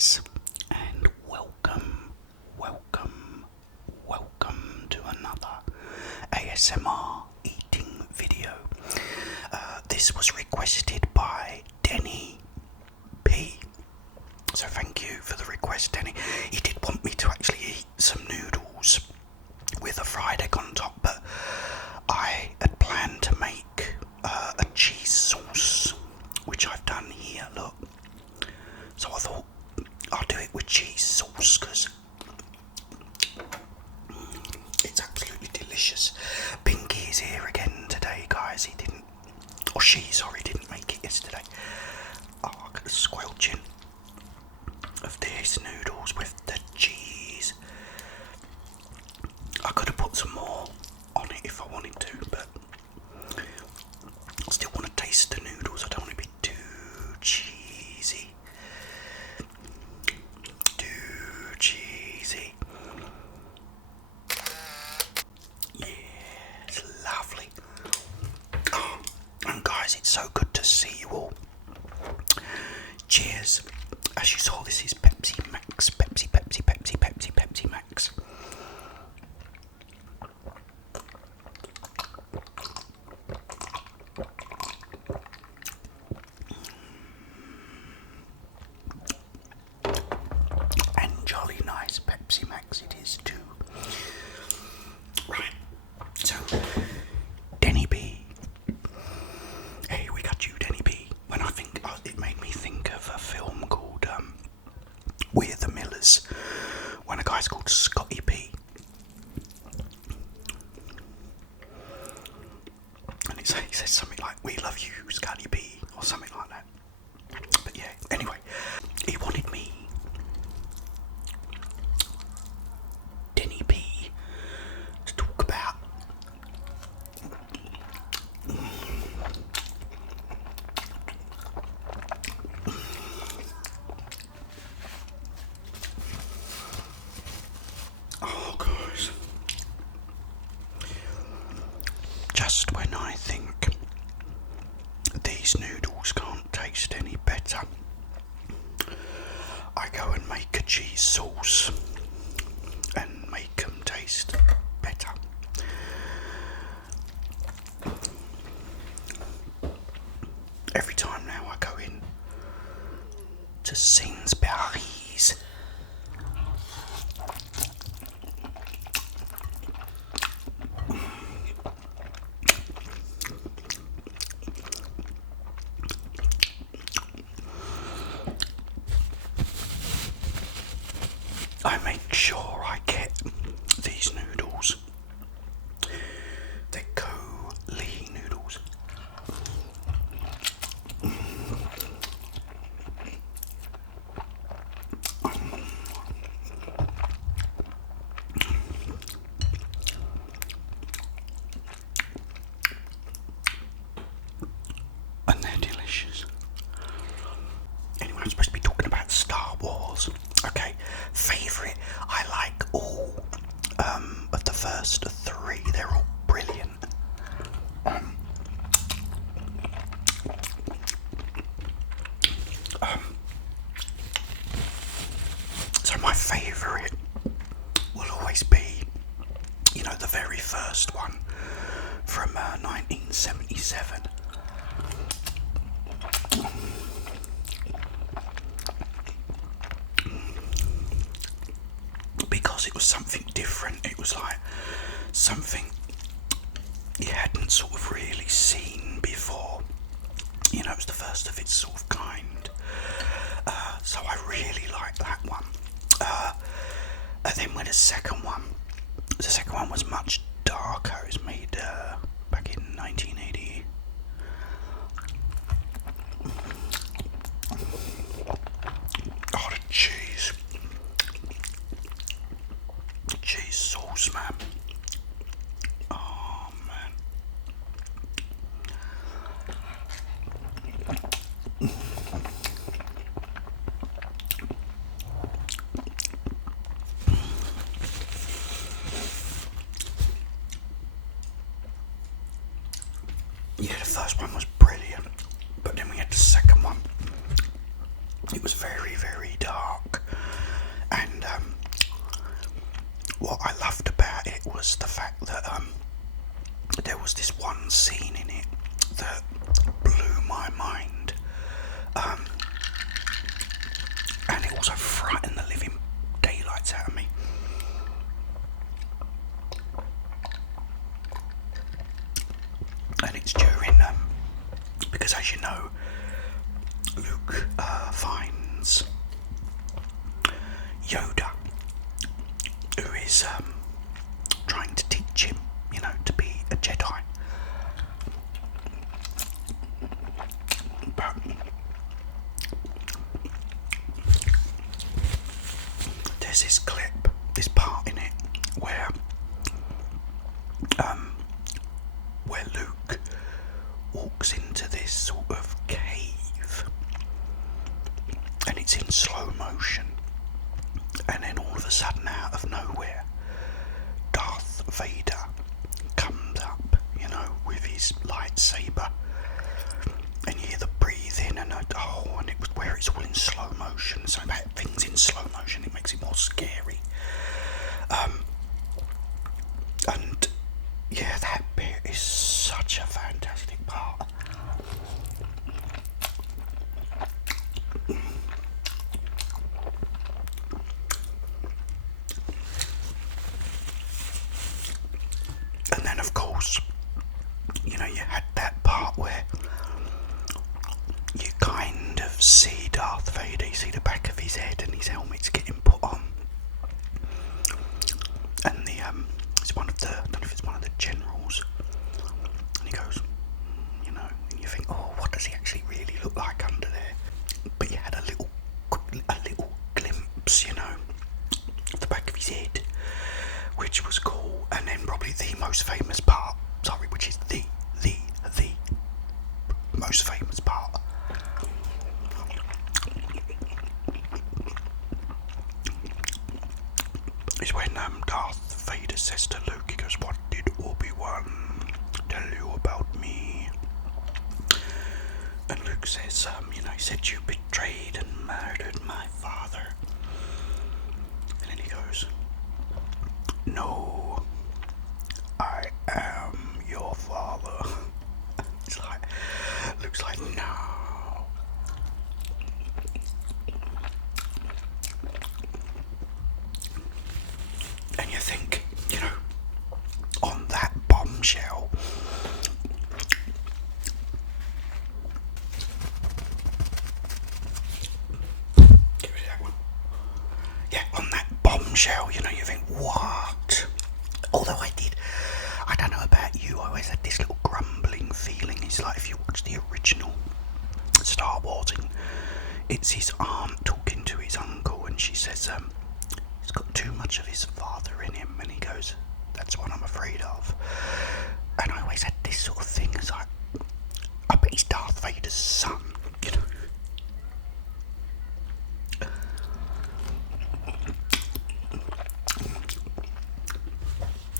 guys, and welcome to another ASMR eating video. This was requested by Denny P. So thank you for the request, Denny. He did want me to actually eat some noodles with a fried egg on top, but I had planned to make a cheese sauce, which I've done here, look. So I thought I'll do it with cheese sauce because it's absolutely delicious. Pinky is here again today, guys. Didn't make it yesterday. Oh, look at the squelching of these noodles with the cheese. I could have put some more on it if I wanted to, but I still want to taste the noodles. I don't want to be too cheesy. Yeah, it's lovely. Oh, and guys, it's so good to see you all. Cheers. As you saw, this is Pepsi Max. Pepsi Max. And jolly nice Pepsi Max it is too. Right, so Denny B. Hey, we got you, Denny B. When I think, it made me think of a film called We're the Millers, when a guy's called Scotty P. And he says something like, "We love you, Scotty P," or something like that. But yeah, anyway, he wanted me, Denny B, to talk about just when I think these noodles can't taste any better, I go and make a cheese sauce and make them taste better. Every time now I go in to Sainsbury's, I make sure I get these noodles. They're Lee noodles. And they're delicious. Anyway, I'm supposed to be talking about Star Wars. Okay, favourite. I like all of the first three. They're all brilliant. So my favourite will always be, the very first one from 1977. Because it was something different. It was like something you hadn't sort of really seen before. It was the first of its sort of kind. So I really liked that one. And then with the second one was much darker. It was made back in 1980. Oh, the cheese. Cheese sauce, man. Oh, man. It was very, very dark, and what I loved about it was the fact that there was this one scene in it that blew my mind, and it also frightened the living daylights out of me. And it's during, because as you know, Luke finds Yoda, who is trying to teach him, to be a Jedi. But there's this clip, this part in it where Luke walks into this sort of cave, and it's in slow motion, and then all of a sudden, out of nowhere, Darth Vader comes up, with his lightsaber, and you hear the breathing, and it was where it's all in slow motion. So about things in slow motion, it makes it more scary. And yeah, that bit is such a fantastic part. And then, of course, you had that part where you kind of see Darth Vader, you see the back of his head and his helmet's getting put on. And it's one of the, I don't know if it's one of the generals, and he goes, and you think, oh, what does he actually really look like under there? But you had a little glimpse, of the back of his head, which was cool. And then probably the most famous part, which is the most famous part, is when Darth Vader says to Luke, he goes, "What did Obi-Wan tell you about me?" And Luke says, he said you betrayed and murdered my father. And then he goes, "No, I am your father." It's like, Luke's like, no. And you think, on that bombshell, get rid of that one. Yeah, on that bombshell, you think, what? Although I don't know about you, I always had this little grumbling feeling. It's like if you watch the original Star Wars, and it's his aunt talking to his uncle, and she says, he's got too much of his father in him, and he goes, "That's what I'm afraid of." And I always had this sort of thing, as I bet he's Darth Vader's son, I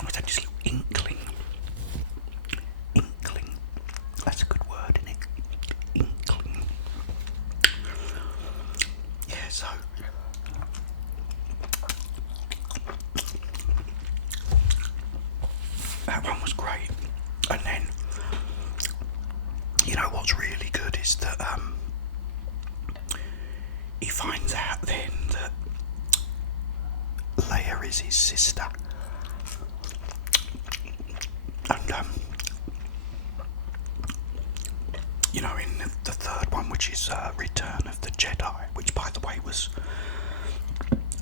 always had this little inkling. That's a good word, isn't it? Inkling. Yeah, so that one was great. And then, what's really good is that he finds out then that Leia is his sister. And in the third one, which is Return of the Jedi, which by the way was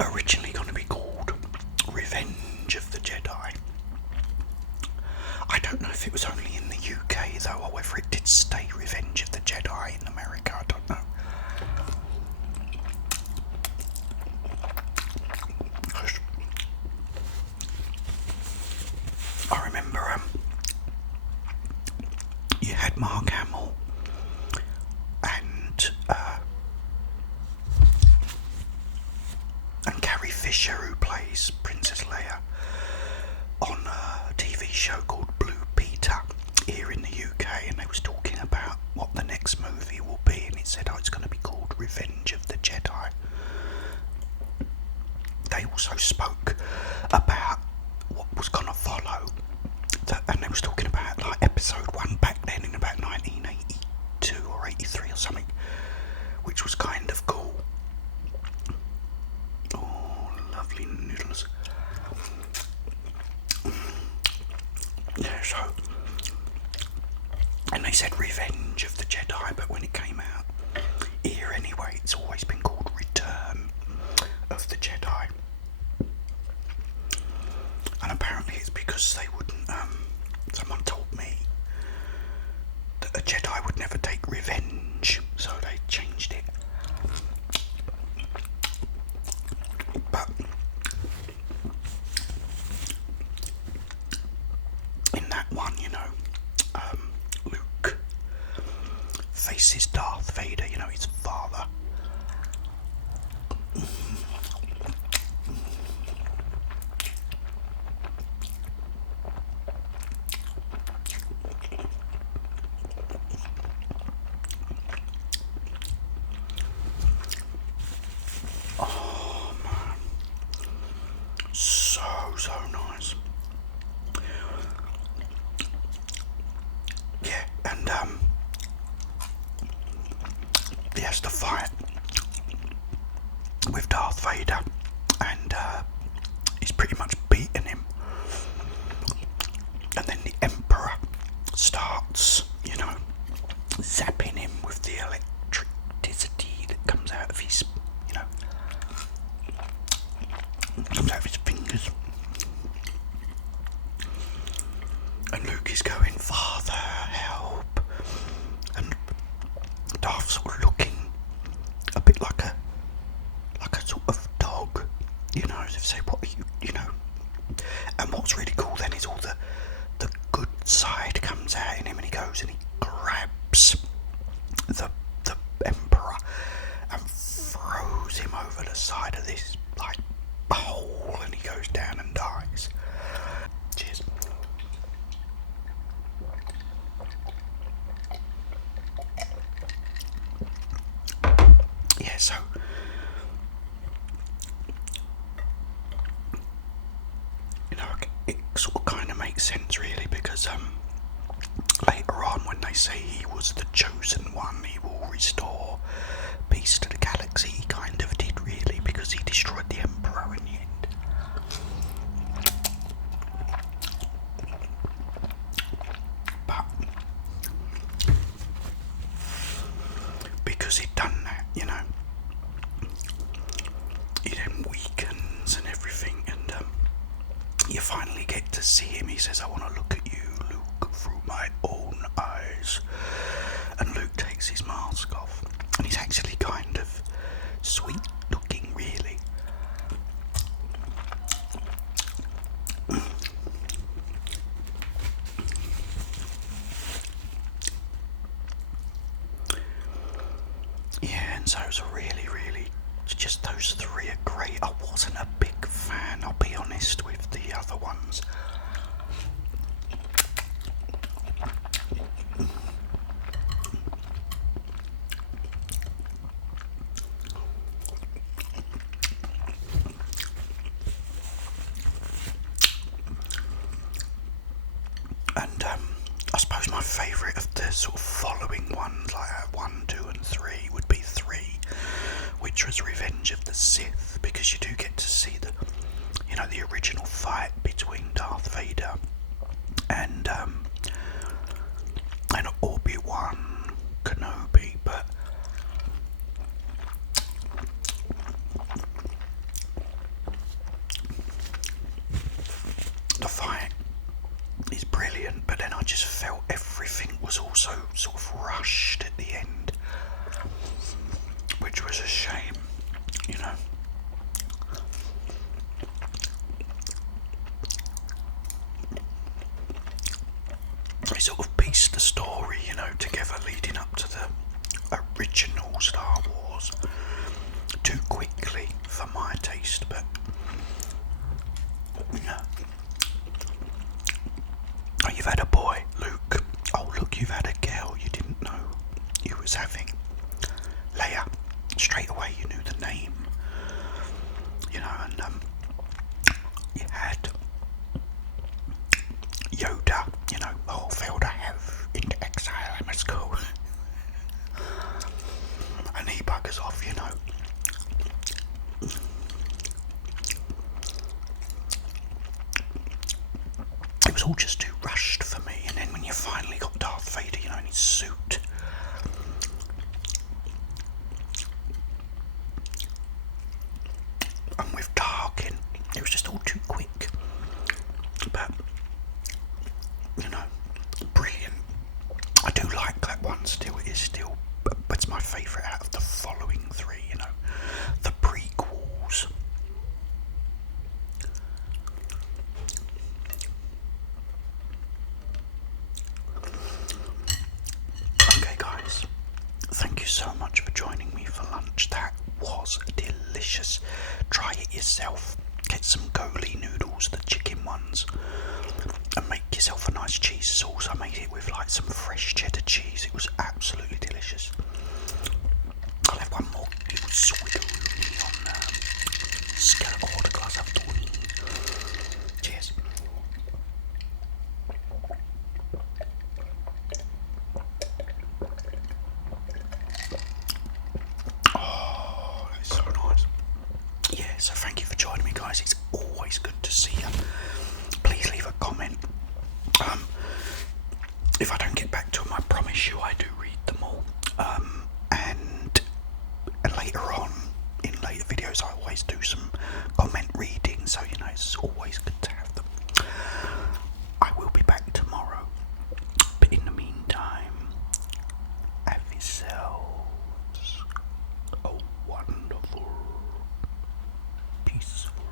originally going to be called Revenge of the Jedi. I don't know if it was only in the UK though, or whether it did stay Revenge of the Jedi in America, I don't know. I remember you had Mark Hamill and Carrie Fisher, who plays Princess Leia, on a TV show called Blue Peter here in the UK, and they was talking about what the next movie will be, and it said, it's going to be called called Revenge of the Jedi. They also spoke about what was going to follow, and they was talking about like episode 1 back then in about 1982 or 83 or something, which was kind of cool. Oh, lovely noodles. Yeah, so, and they said Revenge of the Jedi, but when it came out here anyway, it's always been called Return of the Jedi. And apparently it's because they wouldn't, someone told me that a Jedi would never take revenge, so they changed it. But in that one, you know, Luke faces Darth Vader, you know, his father. Oh man, so nice. Yeah, and he has to fight with Darth Vader, and he's pretty much beaten him. And then the Emperor starts, you know, zapping him with the electricity that comes out of his, you know, comes out of his fingers. And Luke is going, "Father, help!" And Darth's sort of looking a bit like a sort of dog, you know, as if say, "What are you?" You know. And what's really cool then is all the good side comes out in him, and he goes and he grabs the Emperor and throws him over the side of this like hole, and he goes down and dies. Cheers. Yeah, so you know, it sort of kind of makes sense really, because later on when they say he was the chosen one, he will restore peace to the galaxy, he kind of did really, because he destroyed the Emperor in the end. But because he'd done that, you know, he then weakens and everything, and you finally get to see him. He says, "I want to look at you, Luke, through my own eyes." And Luke takes his mask off, and he's actually kind of sweet looking, really. Yeah, and so it was just those three are great. I wasn't a big fan, I'll be honest, with the other ones. And I suppose my favourite of the sort of following ones, like 1, 2 and 3, would be 3, which was Revenge of the Sith, because you do get to see the original fight between Darth Vader and Obi-Wan Kenobi, but the fight is brilliant, but then I just felt everything was also sort of rushed at the end, which was a shame, you know. They sort of pieced the story, you know, together leading up to the original Star Wars too quickly for my taste, but you know. Oh, you've had a boy, Luke. Oh, look, you've had a girl you didn't know you was having. Leia. away you knew the name, you know, and you had Yoda, you know, oh, failed to have into exile, I must go. And he buggers off, you know. It was all just too rushed for me, and then when you finally got Darth Vader, you know, in his suit. And with Tarkin, it was just all too quick. But, you know, brilliant. I do like that one still, it is still, but it's my favourite out of the following three, you know. The prequels. Okay guys, thank you so much for joining me for lunch. That was delicious. Try it yourself. Get some Goli noodles, the chicken ones, and make yourself a nice cheese sauce. I made it with like some fresh cheddar cheese. It was absolutely delicious. I'll have one more little swig on scallop glass of tawny. Cheers. Oh, that's so nice. Yeah, so thank you for joining me, guys. It's always good to see you. Please leave a comment. If I don't get back to them, I promise you I do read them all. And later on, in later videos, I always do some comment reading, so you know it's always good to have them. I will be back tomorrow, but in the meantime, have yourselves a wonderful, peaceful